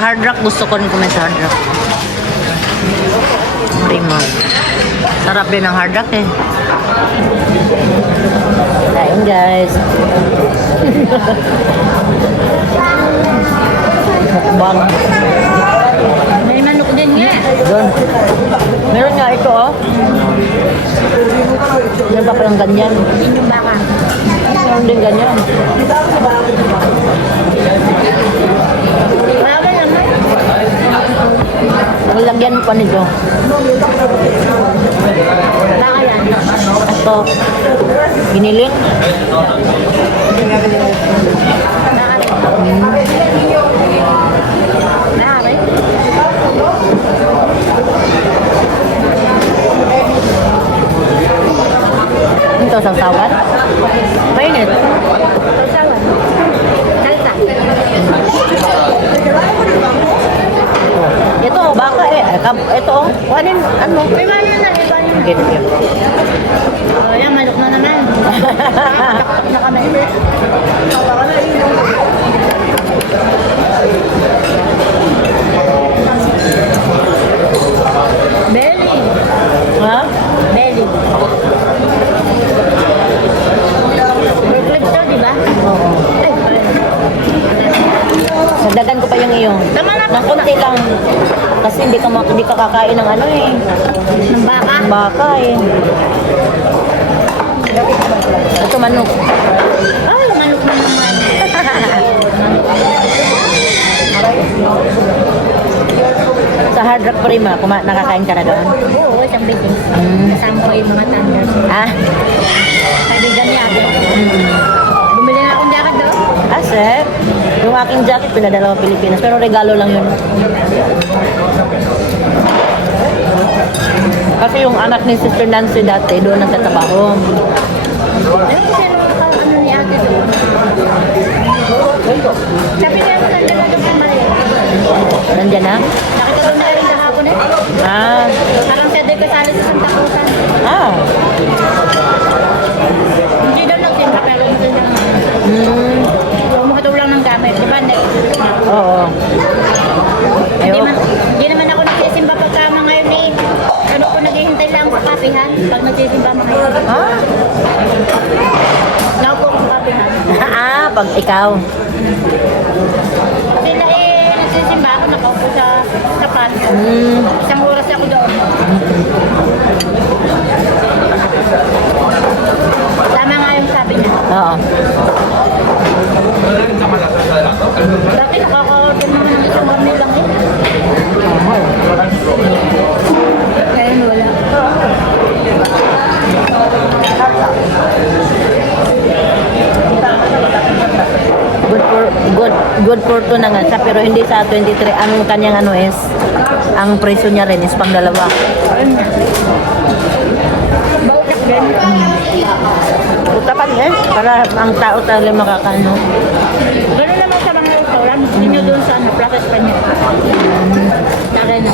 Hard Rock, gusto ko rin kumain sa Hard Rock. Prima. Sarap din ang Hard Rock eh. Kain guys. Mukbang. May manok din nga. Doon. Meron nga ito oh. Meron pa palang ganyan. Yun yung baka. Meron din ganyan. Baka naman. Nalagyan mo pa nito. Baka yan. Ito. Giniling. Baka rin. Baka rin. Ito, sawsawan. Mainit. Sausawan. Salsa. Ito, baka eh. Ito, kuhanin, ano? May mano na. May mano na. Ganyan. Oh, yan, manok na naman. Taktak na kami. Belly. Ha? Belly. Reflex to, di ba? Oo. Ay, parang. Nagdagan ko pa yung iyo. Tama na. Ng konti lang. Kasi hindi ka kakain ng ano eh. Ng baka. Ng baka eh. Ito manok. Ay, manok na naman. Sa Hard Rock Prima, nakakain ka na doon? Oo, isang beses. Mm. Kasama ko yung mga thunders. Ah? Kaibigan niya ako. Mm. Bumili na akong jacket doon. Ah, sir? Yung aking jacket, pinadala ko Pilipinas. Pero regalo lang yun. Kasi yung anak ni Sister Nancy dati, doon nagtatrabaho. Ayun, sino ano ni ate doon? Sabi niya ako nandiyan na doon sa Maria. Nandyan na? Nakita doon na rin kahapon eh. Ah. Parang siya doon kasali sa Santa Cruz. Ah. Hindi daw nagsimba pero hindi daw naman. Hmm. Bumukataw lang ng gamit. Di ba? Oo. Hindi naman ako nagsisimba pagkama ngayon eh. Ano ko naghihintay lang sa kapihan pag nagsisimba mga ngayon. Ah? Naupo ko sa kapihan. Ah, pag ikaw. Sila eh, nagsisimba ako, nakaupo sa tapat. Hmm. Isang oras ako doon. Tama nga yung sabi niya. Oo. Dati nakaka-order naman ng isang order lang eh. Ngayon wala. Good for two na nga siya, pero hindi sa 23. Ang kanyang ano is, ang presyo niya rin is pang dalawa. Bautak din. Utapan eh, para ang tao talaga makakano. Gano'n naman sa mga restaurant. Hindi nyo doon sa ano, Plaza España. Sa Arena.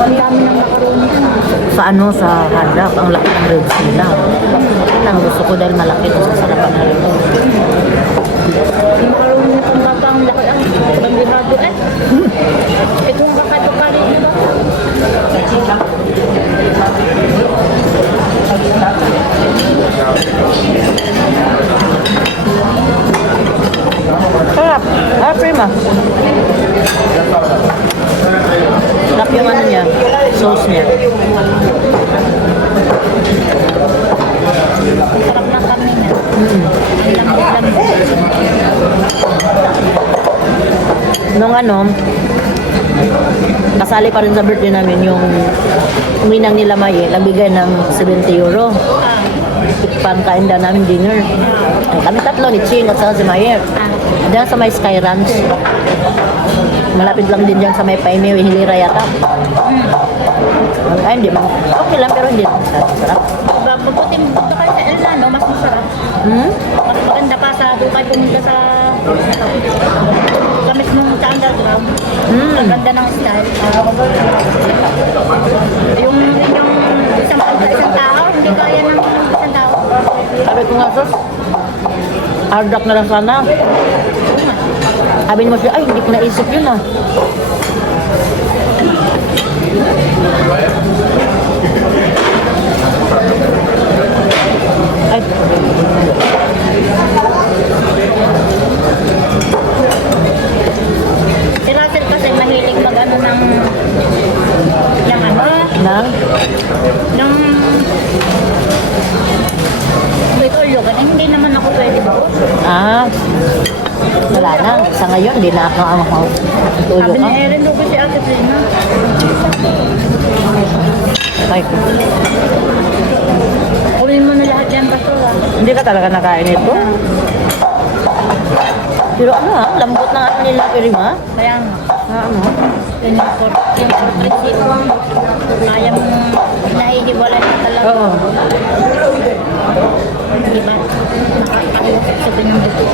Ang dami ng macaroni. Sa ano, sa Hard Rock, ang laki ng ribs nila. Yun ang gusto ko dahil malaki ito sa sarapan na ito. Yung macaroni na pang baba, ang laki ang bambihado eh. Ito ang kakadukali nyo ba? Sarap. Ah, prima. Sarap yung ano niya, sauce niya. Sarap ng kami niya. Lambot-lambot. Nung ano, kasali pa rin sa birthday namin yung uminang nila Maye, nagbigay ng 70 euro. Pangkain daw namin dinner. Ay, kami tatlo, ni Ching at saka si Maye. Diyan sa may Sky Ranch. Malapit lang din dyan sa may Paime, Hilira yata. Ay, hindi man. Okay lang, pero hindi. Sarap. Mabuti punta kayo sa Elna, no? Mas masarap. Hmm? Mas maganda pa sa doon kayo pumunta sa mismong sa underground. Ang ganda ng style. Yung isang tao, hindi kaya ng isang tao. Sabi ko nga, sus, Hard rock na lang sana. Sabihin mo siya, ay, hindi ko naisip yun ah. Ay. Si Russell kasi mahilig mag-ano ng ano, Nang? ng wait, ulugan. Eh, hindi naman ako pwede ba? Ah. Wala na. Sa ngayon, hindi na ako tulo Sabi ka. ni Erin, lugo si Ate Trina. Ay, Kunin mo na lahat yan, basura. hindi ka talaga nakain ito. Pero ano ha, lambot ng ano nila, Pirima. Kaya nga. Ah, ano? Yung portrait mo, kaya mong nahihiwalay ka talaga. Oo. Diba? Nakakausap sa kanyang buto.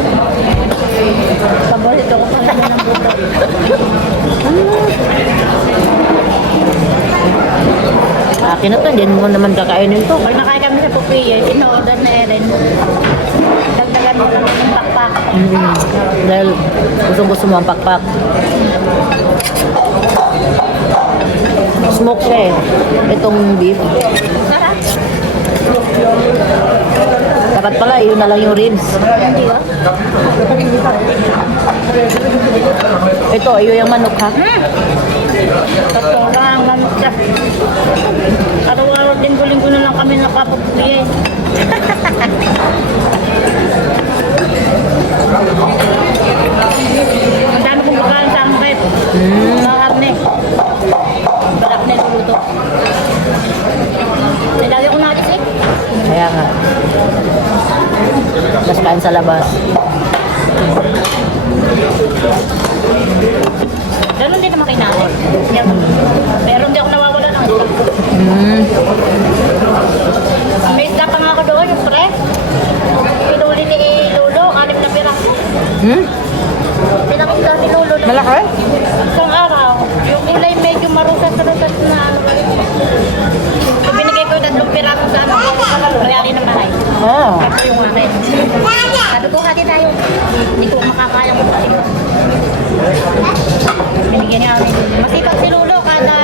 Paborito ko pa rin ng buto. Akin na to, hindi mo naman kakainin to. Pag nakain kami sa Popeye, in-order na Erin. Dagdagan mo lang ng pakpak. Dahil gusto mo ang pakpak. Smoke siya eh. Itong beef. Sarap. Dapat pala, yun na lang yung ribs. Hindi ba? Ito, yun yung manok ha. Totoo lang, mamutya. Araw-araw linggo-linggo na lang kami nakapapuye. Ang dami kong pagkain sa akin kahit mahal na eh. Balak na luluto. Nilagay ko natin eh. Kaya nga. Mas kain sa labas. Ganun din naman kay nanay. Pero hindi ako nawawala ng isda. May isda pa nga ako doon, yung pre. Pinuli ni Lolo, 6 na piraso. Pinakita ni Lolo. Malaki? Isang araw, yung kulay medyo marusas-rusas na ano. So, binigay ko yung 3 piraso sa ano, mayari ng bahay. Oo. Ito yung akin. Sabi ko, hati tayo. Hindi ko makakaya mo kasi. Binigyan niya kami. Masipag si Lolo kada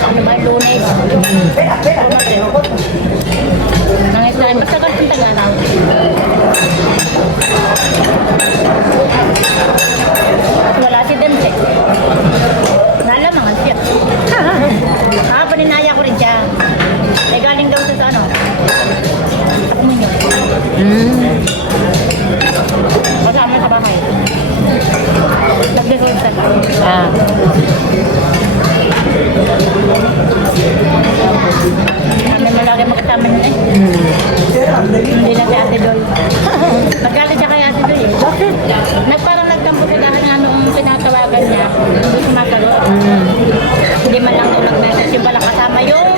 ano ba, Lunes. Nangis na rin. Basta ganun Tagalog. Wala si Dante. Nalamangan siya. Paninaya ko rin siya. Eh, galing daw sa ano. Sa kumunyo. Kasama sa bahay. Nag-rehearsal. Ah. Kami malaki magkasama niya eh. Hindi na si Ate Doy. Nagalit siya kay Ate Doy eh. Bakit? Parang nagtampo siya dahil nga nung tinatawagan niya, hindi sumasagot. Hindi man lang daw nag-message yung pala kasama yung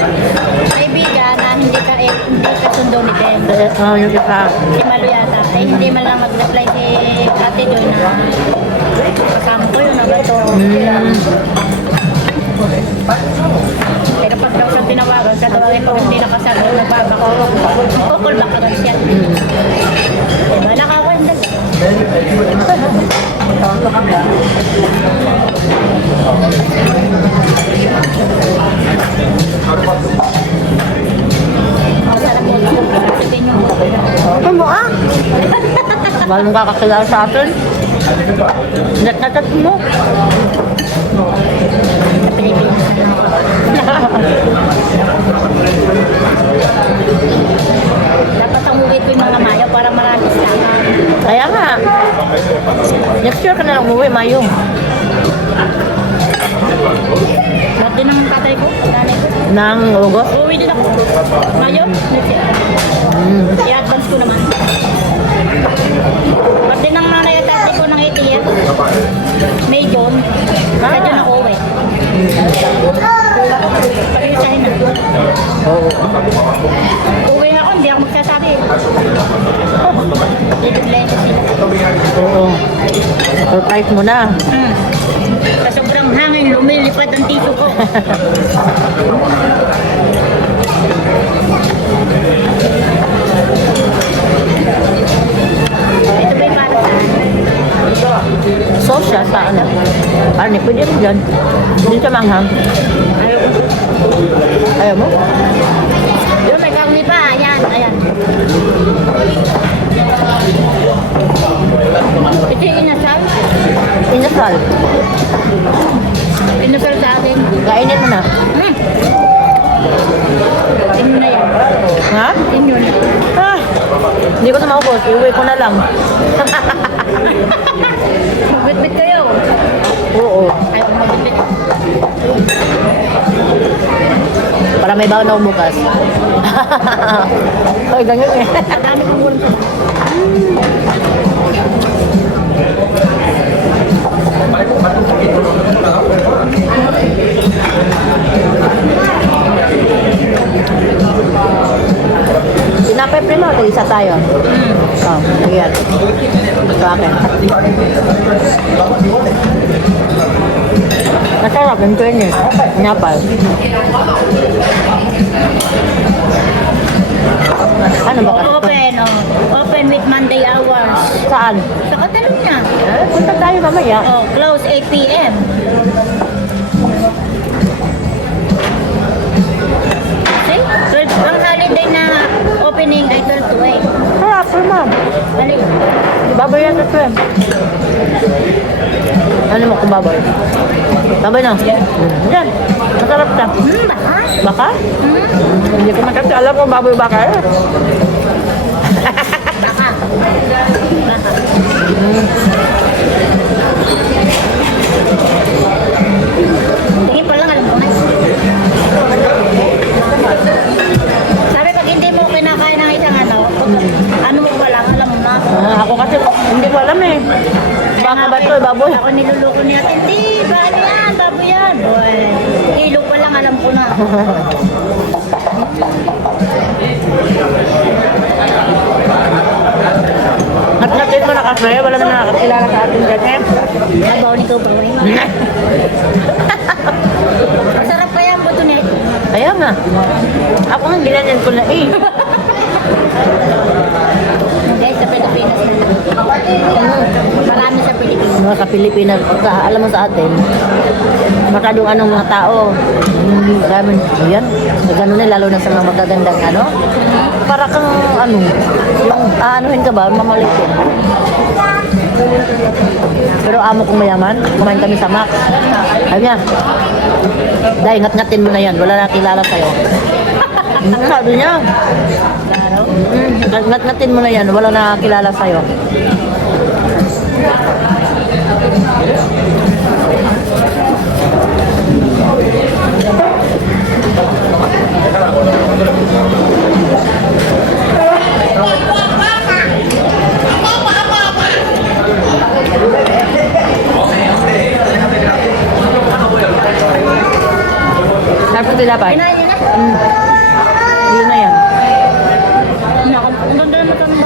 kaibigan na hindi kasundo ni Ben. Yung isa. Si Malo yata. Ay hindi man lang mag-reply si Ate Doy na kasama ko yun agad to. Pero pag daw siya tinawagan, sa daw pag hindi nakasagot, nagbabako. Kukul baka rin siya. Diba nakawanda? Masarap mo lang. Sabihin nyo. Ano ah? Malong kakakilala sa atin. Natat mo. Sa Pilipinas na lang. Dapat ang uwi ko yung mga mayo para marami lang. Kaya nga. Next year ka na lang umuwi, Mayo. Lahat din ng tatay ko, nanay ko. Nang August. Uwi din ako. Mayo, next year. I-advance ko naman. Lahat din ng nanay at tatay ko ng 80th. May June. Sa June ako uwi. Pag-isahin na. Oo. Uwi ako, hindi ako magsasabi. Lilit-lete sila. Oo. Surprise mo na. Sa sobrang hangin, lumilipad ang tito ko. sauce siya sa ano. Arnie, pwede rin dyan. Hindi siya manghang. Ayaw ko. Ayaw mo? Yung may karni pa, ayan, ayan. Ito yung inasal. Inasal. Inasal sa atin. Kainin mo na. Inyo na yan. Ha? Inyo na. Ah, hindi ko na maubos. Iuwi ko na lang. Magbitbit kayo. Oo. Ayaw ko magbitbit. Para may baon ako bukas. Ay, ganyan eh. Ang dami kong ulam sa Tinapay primo, isa tayo. Oh, ayan. Sa akin. Masarap, yung kanya. Tinapay. Ano ba kasi? Open, oh. Open with Monday hours. Saan? Sa Catalunya. Punta tayo mamaya. Oh, close 8 p.m. See? 12, ang holiday na opening ay 12 to 8. Sarap, ma'am. Balik. Baboy yan ito eh. Ano mo kung baboy? Baboy na. Yan. Masarap siya. Baka? Baka? Hindi ko man kasi alam kung baboy baka eh. Baka. Baka. Tingin pa lang, alam ko na. Sabi, pag hindi mo kinakain ng isang ano, ano mo pa lang, alam mo na. Ako kasi hindi ko alam eh. Baka ba ito, baboy? Ako niluloko niya, hindi, ba ano yan, baboy yan. Boy, kilo pa lang, alam ko na. At natin mo na kasi, wala naman nakakilala sa atin dyan eh. Babaw nito, babaw mo. Masarap pa yan, buto niya. Kaya nga. Ako nga ginanyan ko na eh. Hindi, sa Pilipinas na. Marami sa Pilipinas. Mga sa Pilipinas, pagka alam mo sa atin, masyadong anong mga tao, grabe, yan, gano'n na, lalo na sa mga magagandang ano, para kang ano, yung aanuhin ka ba, mamalitin. Pero amo kong mayaman, kumain kami sa Mac. Sabi niya, dahil ngat-ngatin mo na yan, wala na kilala sa'yo. Sabi niya, ngat-ngatin mo na yan, wala na kilala sa'yo. Tapos sila pa? Kinain niya na? Yun na yan. Ang ganda naman kami.